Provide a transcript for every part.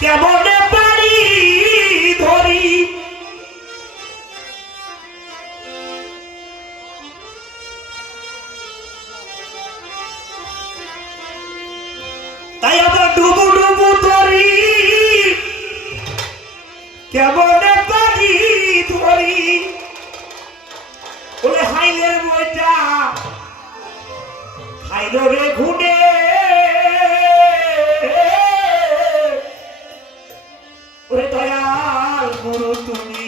কেমনে পারি ধরি তাই আমরা ডুবু ডুবু ধরি কেমনে পারি ধরি বলে হাইলের বইটা খাইল রে ঘুনে ওরে দয়াল গুরু তুমি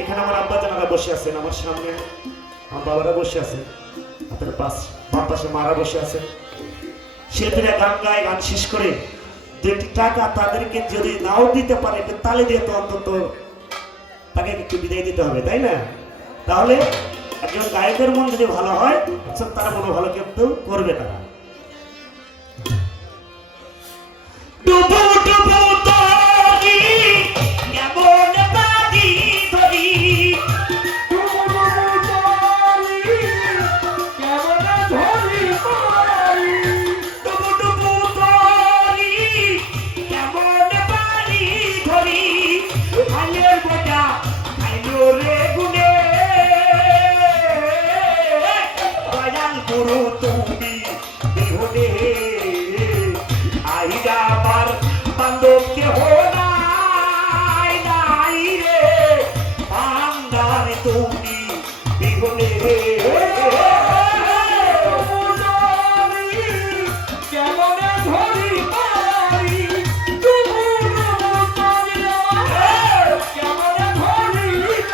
এখানে আমার আব্বা জানারা বসে আছেন, আমার সামনে আমার বাবারা বসে আছেন, আপনার বাম পাশে মারা বসে আছেন। শিল্পীরা গান গায়, গান শেষ করে দুটি টাকা তাদেরকে যদি নাও দিতে পারে তালে দিয়ে তো অন্তত তাকে একটু বিদায় দিতে হবে, তাই না? তাহলে একজন গায়কের মন যদি ভালো হয় তারা মনে ভালো কিন্তু করবে তারা। ডুবু ডুবু তরি কেমন বাদি ধরি ডুবু ডুবু তরি কেমন ধরি পারি ডুবু ডুবু তরি কেমন বাদি ধরি হালের বটা খাইলো রে গুনে দয়াল গুরু তুমি বিহনে আইরা আমার বান্ধব কেহ নাই নাই রে বান্দার তুমি বিহনে কেমনে ধরি পারি কেমনে ধরি পারি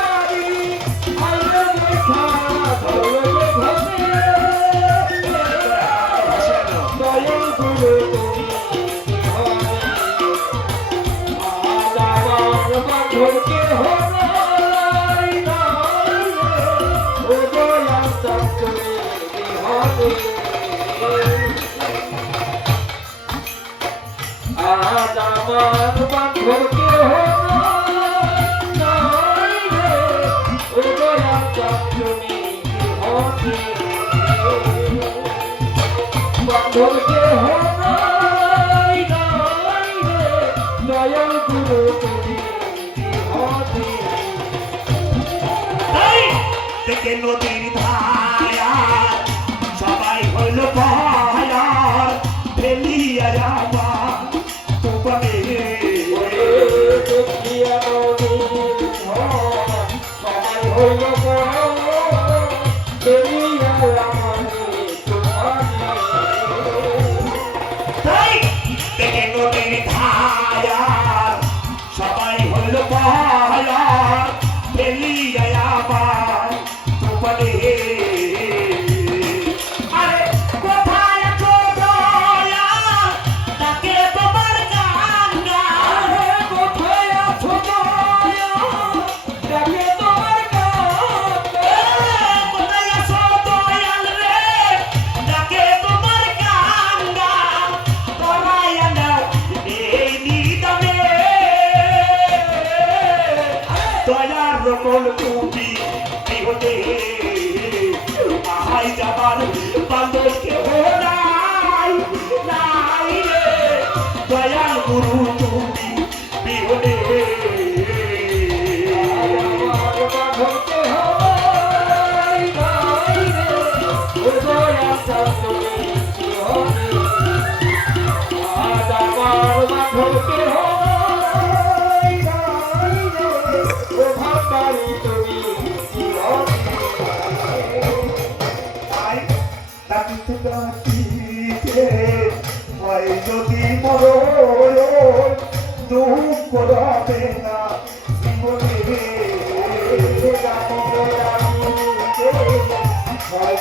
নদীর ধারা সবাই হইল পাহাড় ফেলিয়া যাবা তোমাকে সবাই হইল তাই দেখে নদীর ধারা সবাই হইল পাহাড় ফেলিয়া যাবা আরে কোথায় আছো দয়া তাকে তোমার কান্না কোথায় আছো দয়া তাকে তোমার কান্না কোথায় আছো দয়াল রে তাকে তোমার কান্না তোরাই না এই নিদানে দয়ার রকম তুমি বিহনে আহাই যাবার বান্ধব কেহ নাই নাই রে দয়াল গুরু তুমি বিহনে যদি মরণ দুঃখ হবে না জীবনে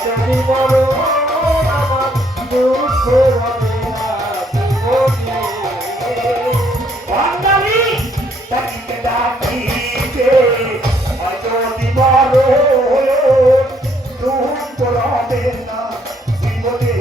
যদি মরণ আমার দুঃখ হবে না জীবনে বাঙালি তাকে ডাকিতে যদি মরণ দুঃখ হবে না জীবনে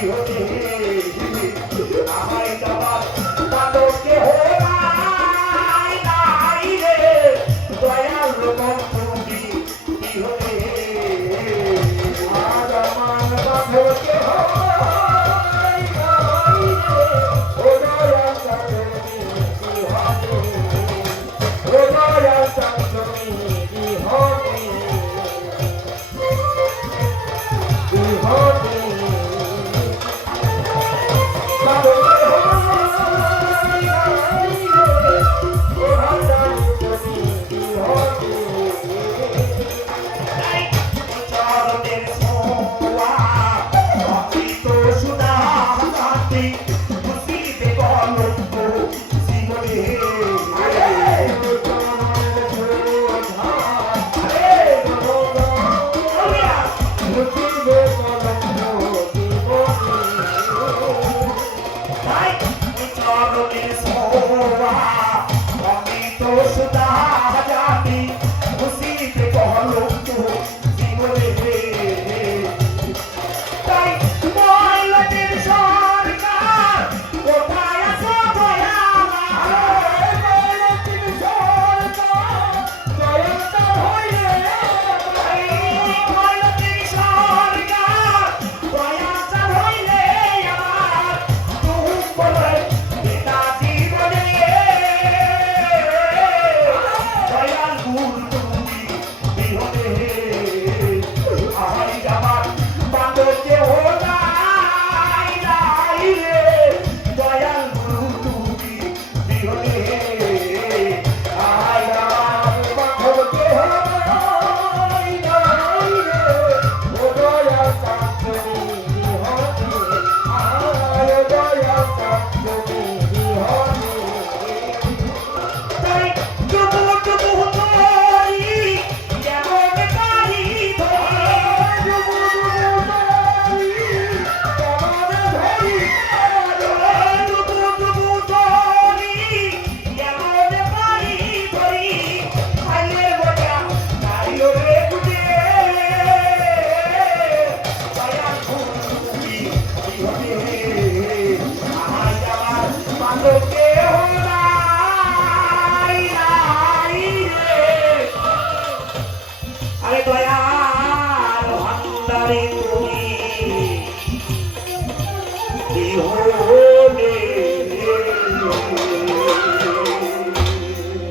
বিহনে আমায় যাবার তাতো কেহ নাই নাই রে দয়াল বন্ধু বিহনে আজ আমার বাঁধকে